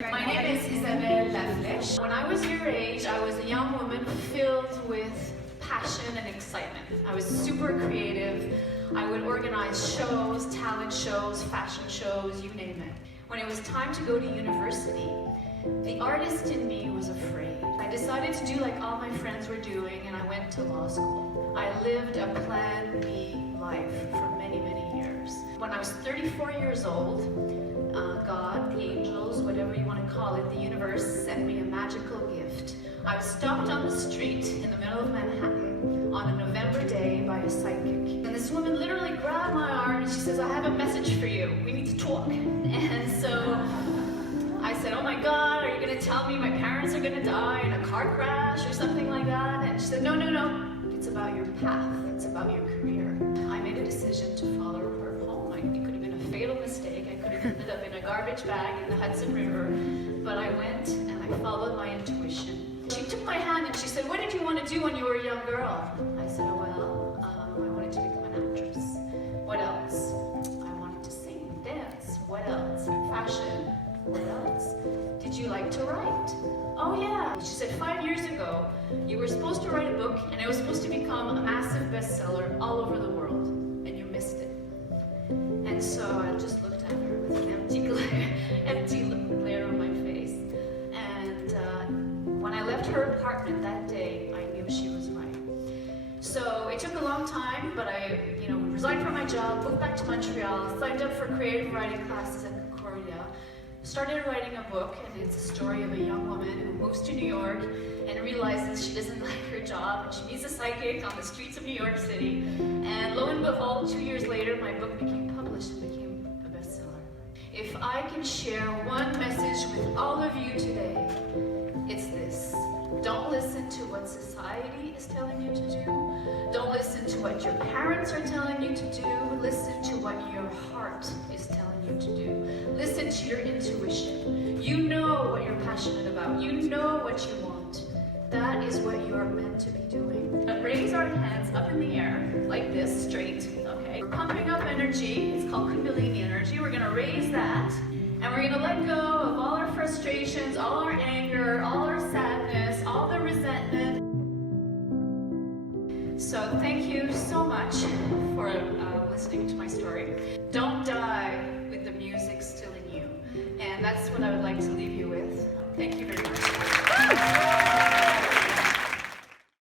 My name is Isabelle Laflèche. When I was your age, I was a young woman filled with passion and excitement. I was super creative. I would organize shows, talent shows, fashion shows, you name it. When it was time to go to university, the artist in me was afraid. I decided to do like all my friends were doing, and I went to law school. I lived a Plan B life for many, many years. When I was 34 years old, God, the angels, whatever you want to call it, the universe sent me a magical gift. I was stopped on the street in the middle of Manhattan on a November day by a psychic. And this woman literally grabbed my arm and she says, "I have a message for you. We need to talk." And so I said, "Oh my God, are you going to tell me my parents are going to die in a car crash or something like that?" And she said, "No, no, no. It's about your path. It's about your career." I made a decision to follow her home. It could have been a fatal mistake. I could have ended up in a garbage bag in the Hudson River. But I went and I followed my intuition. She took my hand and she said, "What did you want to do when you were a young girl?" I said, "Well, I wanted to become an actress." "What else?" "I wanted to sing, dance." "What else?" "Fashion." "What else?" "Did you like to write?" "Oh yeah." She said, 5 years ago, you were supposed to write a book and it was supposed to become a massive bestseller all over the world, and you missed it. And so I just looked at her with an empty glare on my face. And when I left her apartment that day, I knew she was right. So it took a long time, but I resigned from my job, moved back to Montreal, signed up for creative writing classes at Concordia, started writing a book, and it's a story of a young woman who moves to New York and realizes she doesn't like her job, and she meets a psychic on the streets of New York City. And lo and behold, 2 years later, my book became published and became a bestseller. If I can share one message with all of you today, it's this. Don't listen to what society is telling you to do. Don't listen to what your parents are telling you to do. Listen to what your heart is telling you to do. Listen to your intuition. You know what you're passionate about. You know what you want. That is what you are meant to be doing. Raise our hands up in the air, like this, straight, okay? We're pumping up energy. It's called Kundalini energy. We're gonna raise that, and we're gonna let go of all our frustrations, all our anger, all our sadness, all the resentment. So thank you so much for listening to my story. Don't die with the music still in you. And that's what I would like to leave you with. Thank you very much.